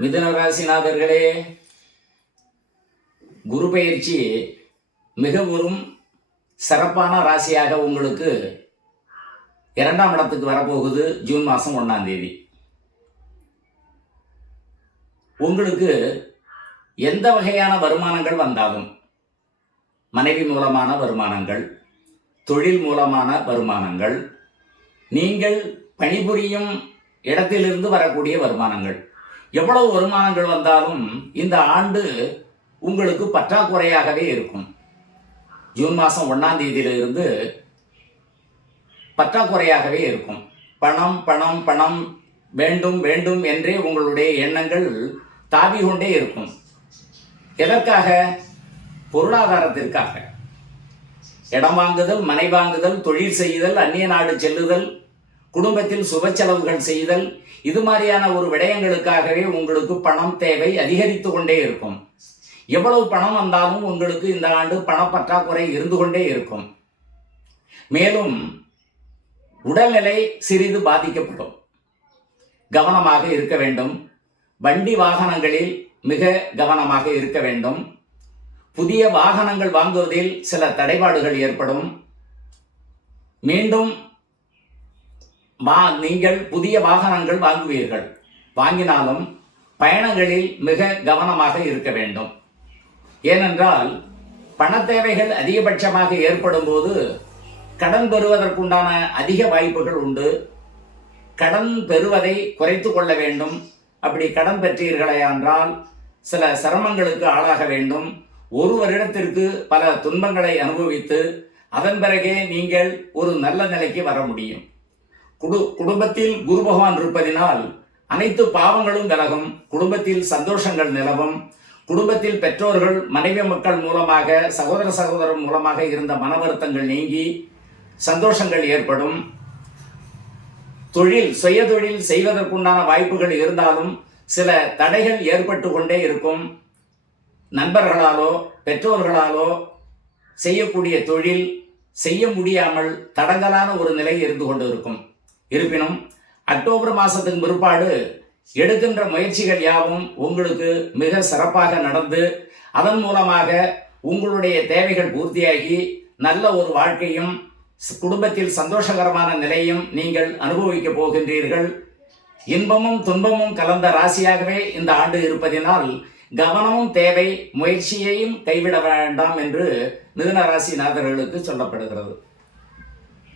மிதுன ராசிநாதர்களே, குரு பயிற்சி மிகவும் சிறப்பான ராசியாக உங்களுக்கு 2ஆம் இடத்துக்கு வரப்போகுது. ஜூன் மாதம் 1ஆம் தேதி உங்களுக்கு எந்த வகையான வருமானங்கள் வந்தாலும், மனைவி மூலமான வருமானங்கள், தொழில் மூலமான வருமானங்கள், நீங்கள் பணிபுரியும் இடத்திலிருந்து வரக்கூடிய வருமானங்கள், எவ்வளவு வருமானங்கள் வந்தாலும் இந்த ஆண்டு உங்களுக்கு பற்றாக்குறையாகவே இருக்கும். ஜூன் மாதம் 1ஆம் தேதியிலிருந்து பற்றாக்குறையாகவே இருக்கும். பணம் பணம் பணம் வேண்டும் வேண்டும் என்றே உங்களுடைய எண்ணங்கள் தாவி கொண்டே இருக்கும். எதற்காக? பொருளாதாரத்திற்காக. இடம் வாங்குதல், மனை வாங்குதல், தொழில் செய்தல், அந்நிய நாடு செல்லுதல், குடும்பத்தில் சுப செலவுகள் செய்தல், இது மாதிரியான ஒரு விடயங்களுக்காகவே உங்களுக்கு பணம் தேவை அதிகரித்து கொண்டே இருக்கும். எவ்வளவு பணம் வந்தாலும் உங்களுக்கு இந்த ஆண்டு பணப்பற்றாக்குறை இருந்து கொண்டே இருக்கும். மேலும் உடல்நிலை சிறிது பாதிக்கப்படும். கவனமாக இருக்க வேண்டும். வண்டி வாகனங்களில் மிக கவனமாக இருக்க வேண்டும். புதிய வாகனங்கள் வாங்குவதில் சில தடைபாடுகள் ஏற்படும். மீண்டும் நீங்கள் புதிய வாகனங்கள் வாங்குவீர்கள். வாங்கினாலும் பயணங்களில் மிக கவனமாக இருக்க வேண்டும். ஏனென்றால் பண தேவைகள் அதிகபட்சமாக ஏற்படும் போது கடன் பெறுவதற்குண்டான அதிக வாய்ப்புகள் உண்டு. கடன் பெறுவதை குறைத்து கொள்ள வேண்டும். அப்படி கடன் பெற்றீர்களே என்றால் சில சிரமங்களுக்கு ஆளாக வேண்டும். ஒரு வருடத்திற்கு பல துன்பங்களை அனுபவித்து அதன் பிறகே நீங்கள் ஒரு நல்ல நிலைக்கு வர முடியும். குடும்பத்தில் குரு பகவான் இருப்பதினால் அனைத்து பாவங்களும் விலகும். குடும்பத்தில் சந்தோஷங்கள் நிலவும். குடும்பத்தில் பெற்றோர்கள், மனைவி மக்கள் மூலமாக, சகோதரர் மூலமாக இருந்த மன வருத்தங்கள் நீங்கி சந்தோஷங்கள் ஏற்படும். சுய தொழில் செய்வதற்குண்டான வாய்ப்புகள் இருந்தாலும் சில தடைகள் ஏற்பட்டு கொண்டே இருக்கும். நண்பர்களாலோ பெற்றோர்களாலோ செய்யக்கூடிய தொழில் செய்ய முடியாமல் தடங்கலான ஒரு நிலை இருந்து கொண்டு இருக்கும். இருப்பினும் அக்டோபர் மாதத்துக்கு பிற்பாடு எடுக்கின்ற முயற்சிகள் யாவும் உங்களுக்கு மிக சிறப்பாக நடந்து அதன் மூலமாக உங்களுடைய தேவைகள் பூர்த்தியாகி நல்ல ஒரு வாழ்க்கையும் குடும்பத்தில் சந்தோஷகரமான நிலையும் நீங்கள் அனுபவிக்க போகின்றீர்கள். இன்பமும் துன்பமும் கலந்த ராசியாகவே இந்த ஆண்டு இருப்பதினால் கவனமும் தேவை. முயற்சியையும் கைவிட வேண்டாம் என்று மிதுன ராசிநாதர்களுக்கு சொல்லப்படுகிறது.